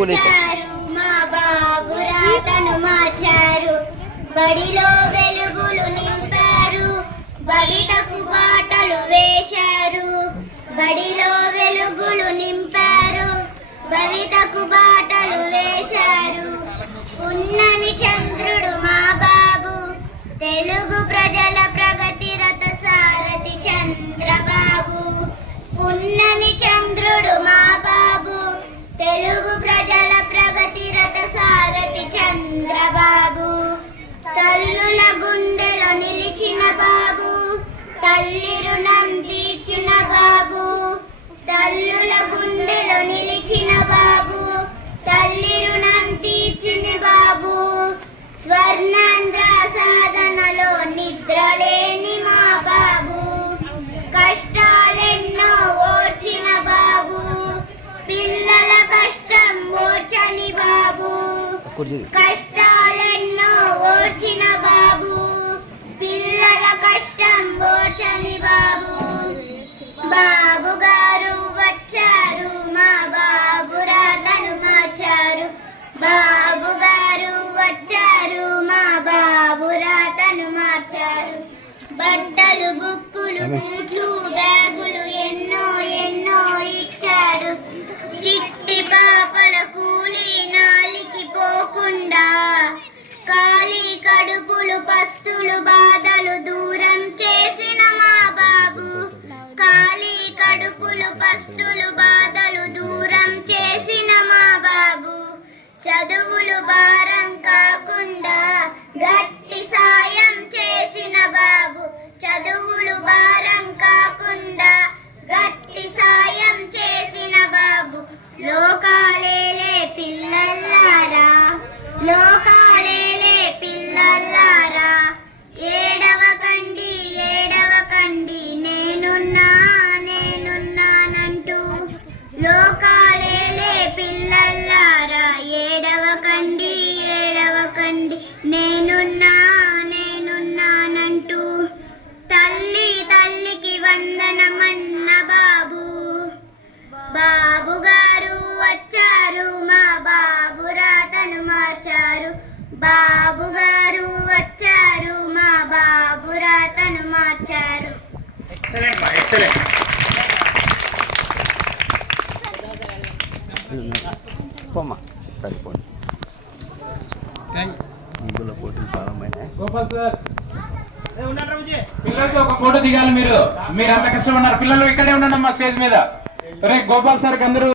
వచ్చారు మా బాబు రాతను మార్చారు. బడిలో వెలుగులు నింపారు, భవితకు బాటలు వేశారు. బడిలో వెలుగులు నింపారు, భవితకు బాటలు వేశారు. ఉన్నవి చంద్రుడు మా బాబు, తెలుగు ప్రజల ప్రగతి రథ సారథి చంద్రబాబు. ఉన్నవి చంద్రుడు మా బాబు, తెలుగు ప్రజల ప్రగతి రథ సారథి చంద్రబాబు. తల్లుల గుండెలో నిలిచిన బాబు, తల్లి రుణం తీర్చిన బాబు. తల్లుల గుండెలో నిలిచిన బాబు, తల్లి రుణం తీర్చిన బాబు. స్వర్ణాంధ్ర సాధనలో నిద్రలేని మా బాబు, కష్టాలెన్నో ఓర్చిన బాబు. పిల్లల కష్టం ఓర్చని బాబు, కష్టాలెన్నో ఓర్చిన బాబు. పిల్లల కష్టం ఓర్చని బాబు. బాబు గారు వచ్చారు మా బాబు రాతను మార్చారు. బాబు గారు వచ్చారు మా బాబు రాతను మార్చారు. బట్టలు బుక్కులు బూట్లు బ్యాగులు ఎన్నో ఎన్నో ఇచ్చాడు. చిట్టి పాపల కూలి నాలికి పోకుండా, ఖాళీ కడుపులు పస్తులు బాధలు దూరం చేసిన మా బాబు. ఖాళీ కడుపులు పస్తులు బాధలు దూరం చేసిన మా బాబు. చదువులు భారం కాకుండా గట్టి సాయం చేసిన బాబు. చదువులు భారం కాకుండా గట్టి సాయం చేసిన బాబు. లోకాలేలే పిల్లల్లారా, లోకాలేలే పిల్లల్లారా, ఏడవకండి ఏడవకండి నేనున్నా నేనున్నానంటూ. లోకాలేలే పిల్లల్లారా, ఏడవకండి ఏడవకండి నేనున్నా నేనున్నానంటూ. తల్లి తల్లికి వందనమన్న బాబు, బాబు గారు వచ్చారు మా బాబు రాతను మార్చారు. బాబు గారు వచ్చారు మా బాబు రాతను మార్చారు. Excellent excellent. పోమ్మా సరిపోండి. ముగ్గుల పోటీలు ప్రారంభమైనాయి. గోపాల్ సార్ పిల్లలతో ఒక ఫోటో దిగాలి. మీరు అంత కష్టం ఉన్నారు. పిల్లలు ఇక్కడే ఉండండి అమ్మా స్టేజ్ మీద. రే గోపాల్ సార్కి అందరూ